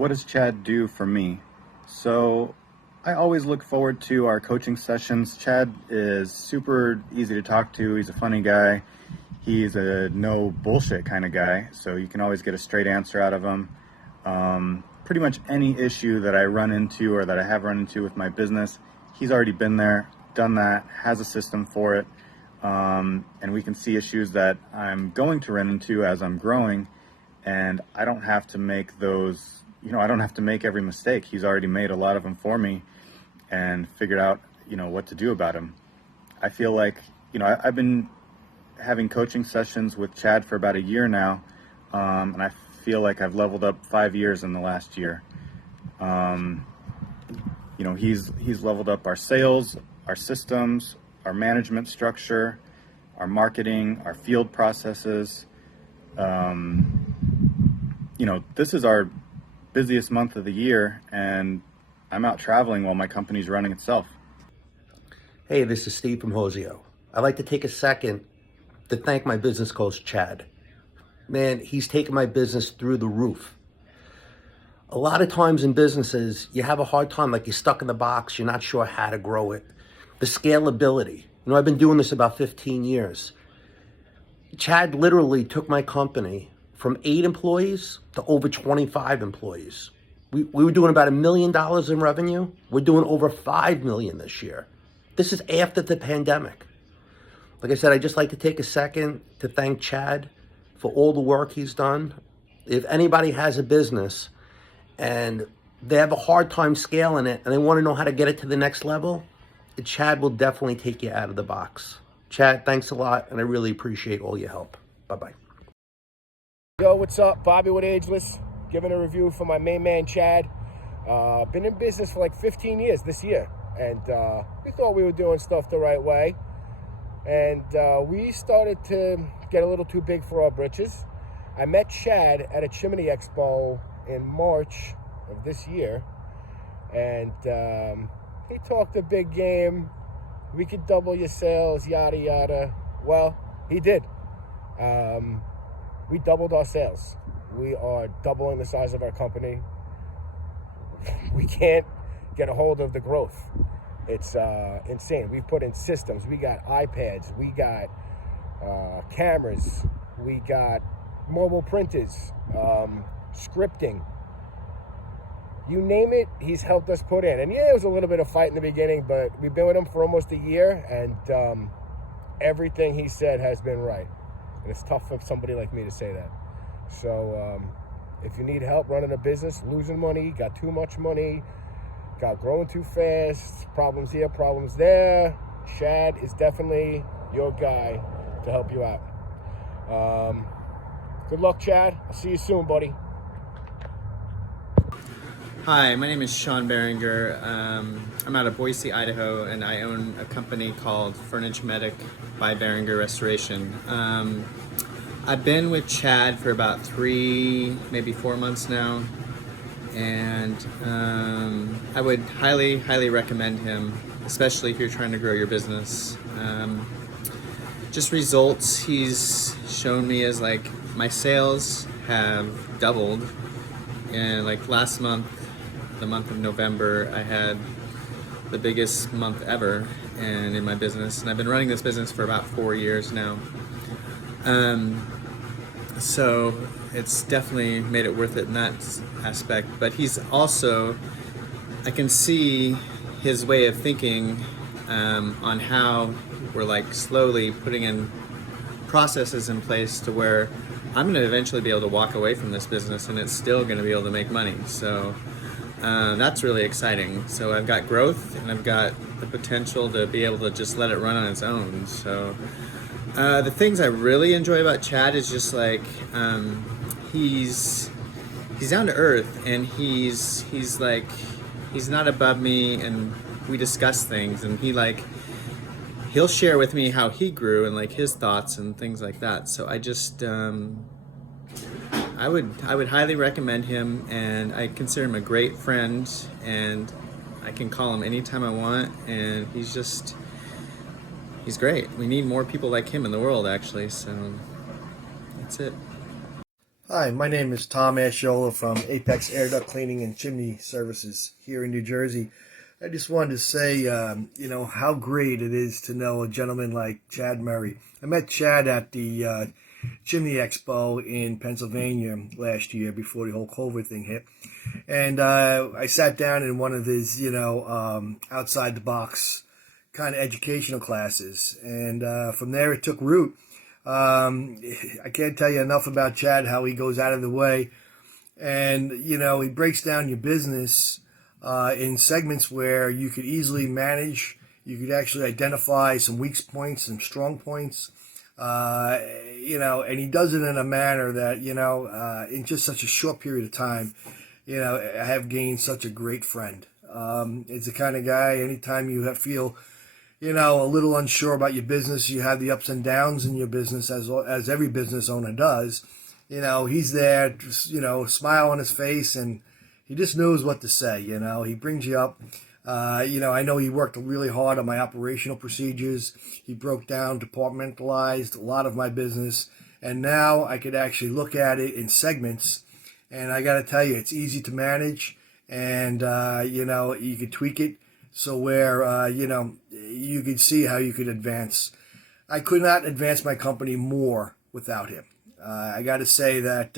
what does Chad do for me? So I always look forward to our coaching sessions. Chad is super easy to talk to. He's a funny guy. He's a no bullshit kind of guy, so you can always get a straight answer out of him. Pretty much any issue that I run into or that I have run into with my business, he's already been there, done that, has a system for it. And we can see issues that I'm going to run into as I'm growing, and I don't have to make those, I don't have to make every mistake. He's already made a lot of them for me and figured out, what to do about them. I feel like, I've been having coaching sessions with Chad for about a year now, and I feel like I've leveled up 5 years in the last year. He's leveled up our sales, our systems, our management structure, our marketing, our field processes. This is our busiest month of the year, and I'm out traveling while my company's running itself. Hey, this is Steve from Hosio. I'd like to take a second to thank my business coach, Chad. Man, he's taken my business through the roof. A lot of times in businesses, you have a hard time, like you're stuck in the box, you're not sure how to grow it. The scalability. I've been doing this about 15 years. Chad literally took my company from 8 employees to over 25 employees. We were doing about $1 million in revenue. We're doing over $5 million this year. This is after the pandemic. Like I said, I'd just like to take a second to thank Chad for all the work he's done. If anybody has a business and they have a hard time scaling it and they want to know how to get it to the next level, Chad will definitely take you out of the box. Chad, thanks a lot, and I really appreciate all your help. Bye-bye. Yo, what's up? Bobby with Ageless, giving a review for my main man, Chad. Been in business for like 15 years this year, and we thought we were doing stuff the right way. And we started to get a little too big for our britches. I met Chad at a Chimney Expo in March of this year, and he talked a big game. We could double your sales, yada, yada. Well, he did. We doubled our sales. We are doubling the size of our company. We can't get a hold of the growth. It's insane. We've put in systems. We got iPads. We got cameras. We got mobile printers, scripting. You name it, he's helped us put in. And yeah, it was a little bit of fight in the beginning, but we've been with him for almost a year, and everything he said has been right. And it's tough for somebody like me to say that. So if you need help running a business, losing money, got too much money, got growing too fast, problems here, problems there, Chad is definitely your guy to help you out. Good luck, Chad. I'll see you soon, buddy. Hi, my name is Sean Behringer. I'm out of Boise, Idaho, and I own a company called Furniture Medic by Behringer Restoration. I've been with Chad for about 3, maybe 4 months now, and I would highly, highly recommend him, especially if you're trying to grow your business. Just results he's shown me is like my sales have doubled, and like last month, the month of November, I had the biggest month ever and in my business, and I've been running this business for about 4 years now. So it's definitely made it worth it in that aspect. But he's also, I can see his way of thinking on how we're like slowly putting in processes in place to where I'm going to eventually be able to walk away from this business and it's still going to be able to make money. So that's really exciting. So I've got growth and I've got the potential to be able to just let it run on its own. So the things I really enjoy about Chad is just like he's down to earth, and he's not above me, and we discuss things, and he'll share with me how he grew and like his thoughts and things like that. So I just I would highly recommend him, and I consider him a great friend, and I can call him anytime I want, and he's great. We need more people like him in the world, actually, so that's it. Hi, my name is Tom Asciola from Apex Air Duct Cleaning and Chimney Services here in New Jersey. I just wanted to say, how great it is to know a gentleman like Chad Murray. I met Chad at the Chimney Expo in Pennsylvania last year before the whole COVID thing hit. And I sat down in one of his, outside the box kind of educational classes. And from there it took root. I can't tell you enough about Chad, how he goes out of the way. And, he breaks down your business in segments where you could easily manage. You could actually identify some weak points, some strong points. And he does it in a manner that, in just such a short period of time, I have gained such a great friend. It's the kind of guy, anytime you feel a little unsure about your business, you have the ups and downs in your business, as every business owner does. He's there, just, smile on his face, and he just knows what to say. He brings you up. I know he worked really hard on my operational procedures. He broke down, departmentalized a lot of my business, and now I could actually look at it in segments. And I got to tell you, it's easy to manage, and you could tweak it so where you could see how you could advance. I could not advance my company more without him. I got to say that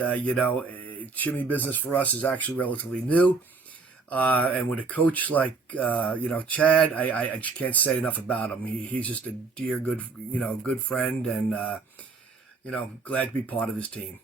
chimney business for us is actually relatively new, and with a coach like Chad, I just can't say enough about him. He's just a dear, good friend, and glad to be part of his team.